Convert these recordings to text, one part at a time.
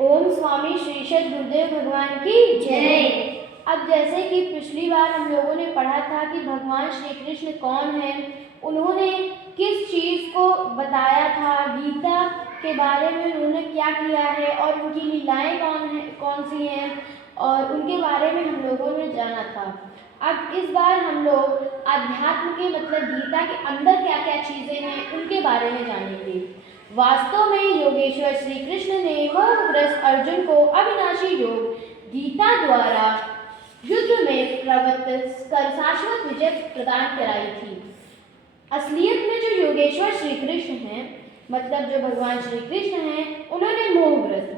ओम स्वामी श्री सद् गुरुदेव भगवान की जय। अब जैसे कि पिछली बार हम लोगों ने पढ़ा था कि भगवान श्री कृष्ण कौन है, उन्होंने किस चीज़ को बताया था, गीता के बारे में उन्होंने क्या किया है और उनकी लीलाएं कौन सी हैं और उनके बारे में हम लोगों ने जाना था। अब इस बार हम लोग अध्यात्म के मतलब गीता के अंदर क्या क्या चीज़ें हैं उनके बारे में जानेंगे। वास्तव में योगेश्वर श्री कृष्ण ने मोहग्रस्त अर्जुन को अविनाशी योग गीता द्वारा युद्ध में प्रवृत्त कर शाश्वत विजय प्रदान कराई थी। असलियत में जो योगेश्वर श्री कृष्ण हैं, मतलब जो भगवान श्री कृष्ण हैं, उन्होंने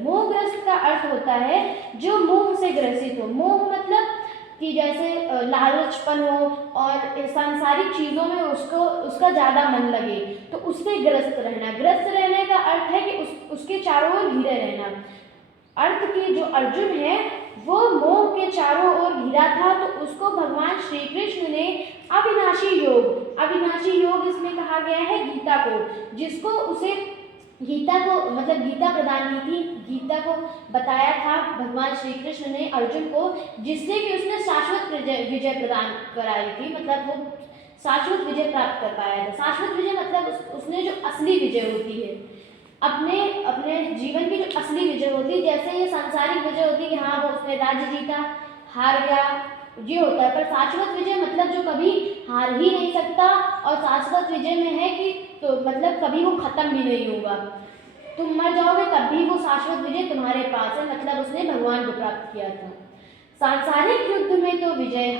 मोहग्रस्त का अर्थ होता है जो मोह से ग्रसित हो। मोह मतलब कि जैसे लालचपन हो और सांसारिक चीज़ों में उसका ज़्यादा मन लगे तो उससे ग्रस्त रहने का अर्थ है कि उसके चारों ओर घिरे रहना। अर्थ के जो अर्जुन है वो मोह के चारों ओर घिरा था, तो उसको भगवान श्री कृष्ण ने अविनाशी योग इसमें कहा गया है गीता को, जिसको उसे गीता को मतलब गीता प्रदान की थी। गीता को बताया था भगवान श्री कृष्ण ने अर्जुन को, जिससे कि उसने शाश्वत विजय प्रदान कराई थी, मतलब वो शाश्वत विजय प्राप्त कर पाया था। शाश्वत विजय मतलब उसने जो असली विजय होती है, अपने जीवन की जो असली विजय होती है। जैसे ये सांसारिक विजय होती है कि हाँ वो उसने राज्य जीता, हार गया, ये होता है, पर शाश्वत विजय मतलब जो कभी हार ही नहीं सकता और शाश्वत विजय में है कि तो मतलब कभी वो खत्म भी नहीं होगा, तुम मर जाओगे तब भी वो शाश्वत विजय तुम्हारे पास है, मतलब उसने भगवान को प्राप्त किया था। सांसारिक युद्ध में तो विजय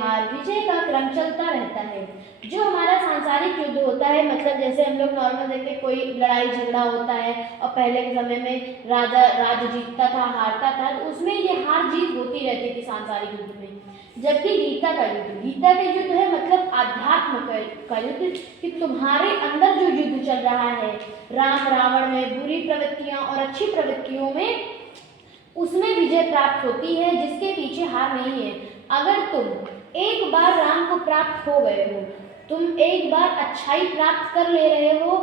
का क्रम चलता रहता है। जो हमारा सांसारिक युद्ध होता है, मतलब जैसे हम लोग नॉर्मल देखते कोई लड़ाई झगड़ा होता है और पहले के समय में राजा जीतता था, हारता था, तो उसमें ये हार जीत होती रहती थी सांसारिक युद्ध में। जबकि गीता का युद्ध है मतलब आध्यात्म का युद्ध, कि तुम्हारे अंदर जो युद्ध चल रहा है राम रावण में, बुरी प्रवृत्तियां और अच्छी प्रवृत्तियों में, उसमें विजय प्राप्त होती है, जिसके पीछे हार नहीं है। अगर तुम एक बार राम को प्राप्त हो गए हो, तुम एक बार अच्छाई प्राप्त कर ले रहे हो,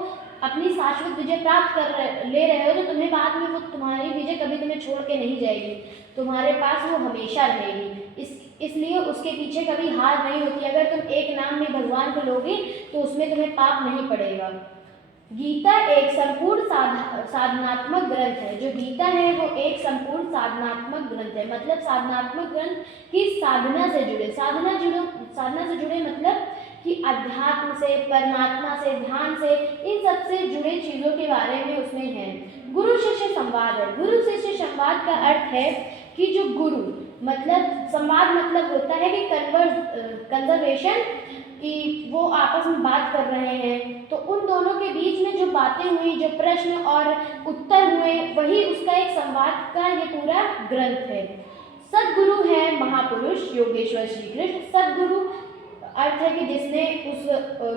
अपनी शाश्वत विजय प्राप्त ले रहे हो, तो तुम्हें बाद में वो तुम्हारी विजय कभी तुम्हें छोड़ के नहीं जाएगी, तुम्हारे पास वो हमेशा रहेगी। इसलिए उसके पीछे कभी हार नहीं होती। अगर तुम एक नाम में भगवान को लोगे तो उसमें तुम्हें पाप नहीं पड़ेगा। गीता एक संपूर्ण साधनात्मक ग्रंथ है। जो गीता है वो एक संपूर्ण साधनात्मक ग्रंथ है, मतलब साधनात्मक ग्रंथ की साधना से जुड़े मतलब कि अध्यात्म से, परमात्मा से, ध्यान से, इन सब से जुड़े चीज़ों के बारे में उसमें है। गुरु शिष्य संवाद है। गुरु शिष्य संवाद का अर्थ है कि जो गुरु मतलब संवाद मतलब होता है कि कन्वर्सेशन, कि वो आपस में बात कर रहे हैं, तो उन दोनों के बीच में जो बातें हुई, जो प्रश्न और उत्तर हुए, वही उसका एक संवाद का ये पूरा ग्रंथ है। सद्गुरु है महापुरुष योगेश्वर श्री कृष्ण। सद्गुरु अर्थ है कि जिसने उस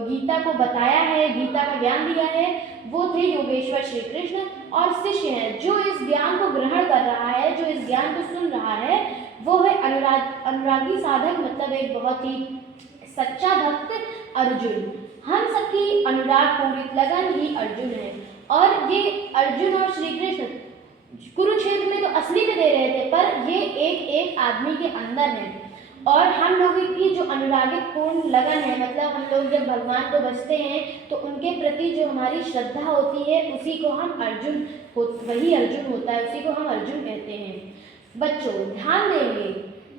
गीता को बताया है, गीता का ज्ञान दिया है, वो थे योगेश्वर श्री कृष्ण। और शिष्य है जो इस ज्ञान को ग्रहण कर रहा है, जो इस ज्ञान को सुन रहा है, वो है अनुरागी साधक, मतलब एक बहुत ही सच्चा भक्त अर्जुन। हम सबकी अनुराग पूरित लगन ही अर्जुन है। और ये अर्जुन और श्री कृष्ण कुरुक्षेत्र में तो असली में दे रहे थे, पर ये एक आदमी के अंदर है। और हम लोगों की जो अनुरागिक पूर्ण लगन है, मतलब हम लोग जब भगवान को भजते हैं तो उनके प्रति जो हमारी श्रद्धा होती है, उसी को हम वही अर्जुन होता है, उसी को हम अर्जुन कहते हैं। बच्चों ध्यान देंगे,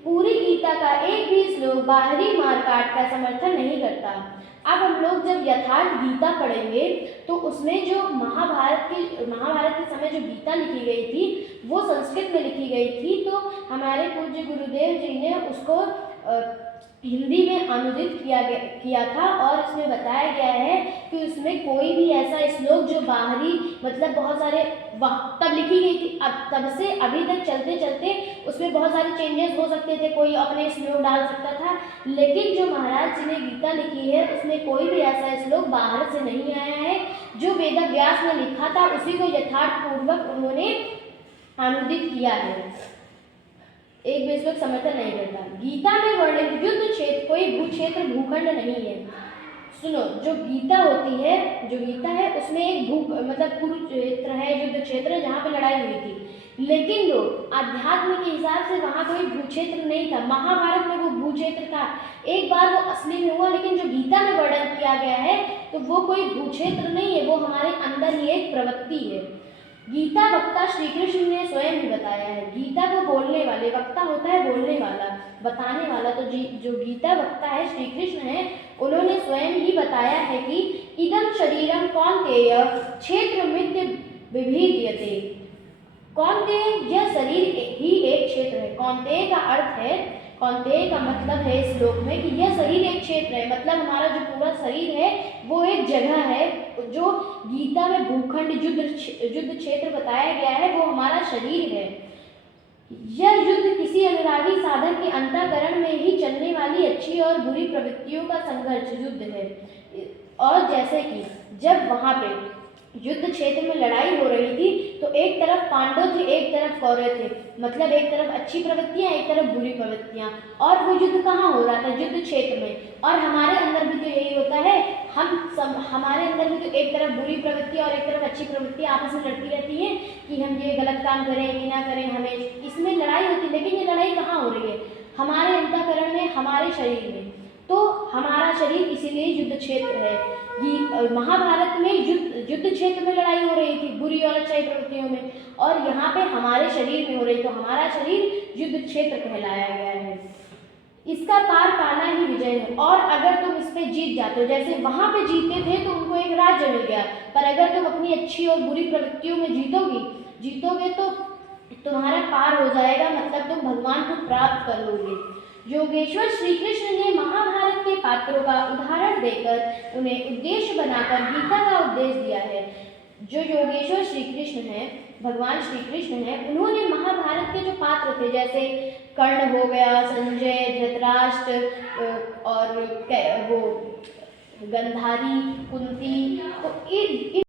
पूरी गीता का एक भी श्लोक बाहरी मारकाट का समर्थन नहीं करता। अब हम लोग जब यथार्थ गीता पढ़ेंगे तो उसमें जो महाभारत के समय जो गीता लिखी गई थी वो संस्कृत में लिखी गई थी, तो हमारे पूज्य गुरुदेव जी ने उसको हिंदी में अनुदित किया था। और इसमें बताया गया है कि उसमें कोई भी ऐसा श्लोक जो बाहरी मतलब बहुत सारे तब लिखी गई थी, अब तब से अभी तक चलते चलते उसमें बहुत सारे चेंजेस हो सकते थे, कोई अपने श्लोक डाल सकता था, लेकिन जो महाराज जी ने गीता लिखी है उसमें कोई भी ऐसा श्लोक बाहर से नहीं आया है। जो वेद व्यास ने लिखा था उसी को यथार्थ पूर्वक उन्होंने अनुदित किया है, एक भी श्लोक समर्थन नहीं करता। गीता में वर्णित युद्ध क्षेत्र कोई भूक्षेत्र भूखंड नहीं है। सुनो, जो गीता होती है, जो गीता है उसमें एक मतलब कुरुक्षेत्र है, युद्ध क्षेत्र जहाँ पे लड़ाई हुई थी, लेकिन जो आध्यात्म के हिसाब से वहाँ कोई भूक्षेत्र नहीं था। महाभारत में वो भूक्षेत्र था, एक बार वो असली में हुआ, लेकिन जो गीता में वर्णन किया गया है तो वो कोई भूक्षेत्र नहीं है, वो हमारे अंदर ही एक प्रवृत्ति है। गीता वक्ता श्री कृष्ण ने स्वयं ही बताया है। गीता को बोलने वाले, वक्ता होता है बोलने वाला, बताने वाला, तो जो गीता वक्ता है श्री कृष्ण है, उन्होंने स्वयं ही बताया है कि इदं शरीरम कौन्तेय क्षेत्रमित्य विभिद्यते। कौन्तेय, यह शरीर ही एक क्षेत्र है। कौन्तेय का अर्थ है, कौन्तेय का मतलब है इस श्लोक में कि यह शरीर एक क्षेत्र है, मतलब हमारा जो पूरा शरीर है वो एक जगह है। जो गीता में भूखंड युद्ध क्षेत्र बताया गया है वो हमारा शरीर है। यह युद्ध किसी अनुरागी साधक के अंतःकरण में ही चलने वाली अच्छी और बुरी प्रवृत्तियों का संघर्ष युद्ध है। और जैसे कि जब वहाँ पे युद्ध क्षेत्र में लड़ाई हो रही थी तो एक तरफ पांडव थे, एक तरफ कौरव थे, मतलब एक तरफ अच्छी प्रवृत्तियां, एक तरफ बुरी प्रवृत्तियां। और वो युद्ध कहाँ हो रहा था? युद्ध क्षेत्र में। और हमारे अंदर भी तो यही होता है, हमारे अंदर भी तो एक तरफ बुरी प्रवृत्ति और एक तरफ अच्छी प्रवृत्ति आपस में लड़ती रहती है कि हम ये गलत काम करें कि ना करें, हमें इसमें लड़ाई होती है। लेकिन ये लड़ाई कहाँ हो रही है? हमारे अंतःकरण में, हमारे शरीर में। तो हमारा शरीर इसीलिए युद्ध क्षेत्र है। महाभारत में युद्ध क्षेत्र में लड़ाई हो रही थी बुरी और अच्छाई प्रवृत्तियों में, और यहाँ पे हमारे शरीर में हो रही, तो हमारा शरीर युद्ध क्षेत्र कहलाया गया है। इसका पार पाना ही विजय है। और अगर तुम इस पे जीत जाते हो, जैसे वहां पे जीते थे तो उनको एक राज्य मिल गया, पर अगर तुम अपनी अच्छी और बुरी प्रवृत्तियों में जीतोगे तो तुम्हारा पार हो जाएगा, मतलब तुम भगवान को प्राप्त कर लोगे। योगेश्वर श्री कृष्ण ने महाभारत के पात्रों का उदाहरण देकर उन्हें उद्देश्य बनाकर गीता का उपदेश दिया है। जो योगेश्वर श्री कृष्ण हैं, भगवान श्री कृष्ण हैं, उन्होंने महाभारत के जो पात्र थे, जैसे कर्ण हो गया, संजय, धृतराष्ट्र और वो गंधारी, कुंती, तो इन